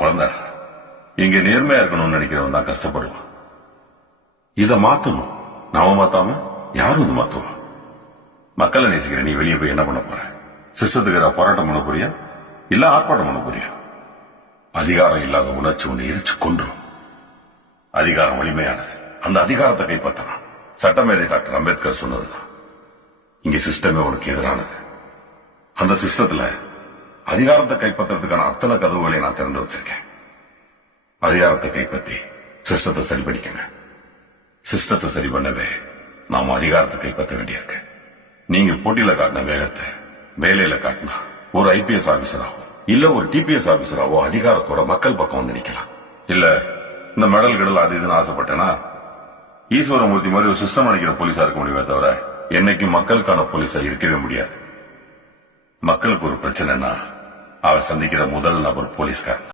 குழந்தை. இங்க நேர்மையா இருக்கணும்னு நினைக்கிறவன் தான் கஷ்டப்படுவான். இத மாத்தணும். நாம மாத்தாம யாரும் இது மாத்துவா? மக்களை நேசிக்கிற நீ வெளியே போய் என்ன பண்ண போற? சிஸ்டத்துக்கு போராட்டம் பண்ண போறியா இல்ல ஆர்ப்பாட்டம் பண்ண போறியா? அதிகாரம் இல்லாத உணர்ச்சி ஒண்ணு எரிச்சு கொன்றும். அதிகாரம் வலிமையானது. அந்த அதிகாரத்தை கைப்பற்றலாம். சட்டமேதை டாக்டர் அம்பேத்கர் சொன்னதுதான். இங்க சிஸ்டமே உனக்கு எதிரானது. அந்த சிஸ்டத்துல அதிகாரத்தை கைப்பற்றதுக்கான அத்தனை கதவுகளை நான் திறந்து வச்சிருக்கேன். அதிகாரத்தை கைப்பற்றி சிஸ்டத்தை சரி பண்ணிக்கங்க. சிஸ்டத்தை சரி பண்ணவே நாம அதிகாரத்தை கைப்பற்ற வேண்டியிருக்கு. நீங்க போட்டியில காட்டின வேகத்தை வேலையில காட்டினா ஒரு ஐபிஎஸ் ஆபீசராவோ இல்ல ஒரு டிபிஎஸ் ஆபீசராவோ அதிகாரத்தோட மக்கள் பக்கம் வந்து நிக்கலாம். இல்ல இந்த மெடல் கிடல் அது இதுன்னு ஆசைப்பட்டேன்னா ஈஸ்வரமூர்த்தி மாதிரி ஒரு சிஸ்டம் அடிக்கிற போலீஸா இருக்க முடியுமே தவிர என்னைக்கும் மக்களுக்கான போலீஸா இருக்கவே முடியாது. மக்களுக்கு ஒரு பிரச்சனைனா அவ சந்திக்கிற முதல் நபர் போலீஸ்காரன்.